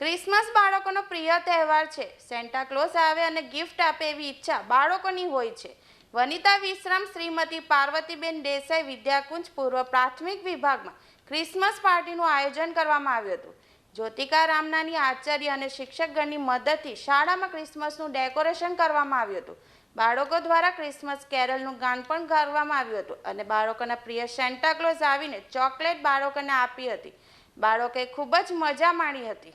Christmas બાળકોનો પ્રિય તહેવાર છે. સેન્ટા ક્લોઝ આવે અને ગિફ્ટ આપે એવી ઈચ્છા બાળકોની હોય છે. વનિતા વિશ્રામ શ્રીમતી પાર્વતીબેન દેસાઈ વિદ્યાકુંજ પૂર્વ પ્રાથમિક વિભાગમાં ક્રિસમસ પાર્ટીનું આયોજન કરવામાં આવ્યું હતું. જ્યોતિકા રામનાની આચાર્ય અને શિક્ષકગણની મદદથી શાળામાં ક્રિસમસનું ડેકોરેશન કરવામાં આવ્યું હતું. બાળકો દ્વારા ક્રિસમસ કેરલનું ગાન પણ ગાવામાં આવ્યું હતું અને બાળકોના પ્રિય સેન્ટા ક્લોઝ આવીને ચોકલેટ બાળકોને આપી હતી. બાળકોએ ખૂબ જ મજા માણી હતી.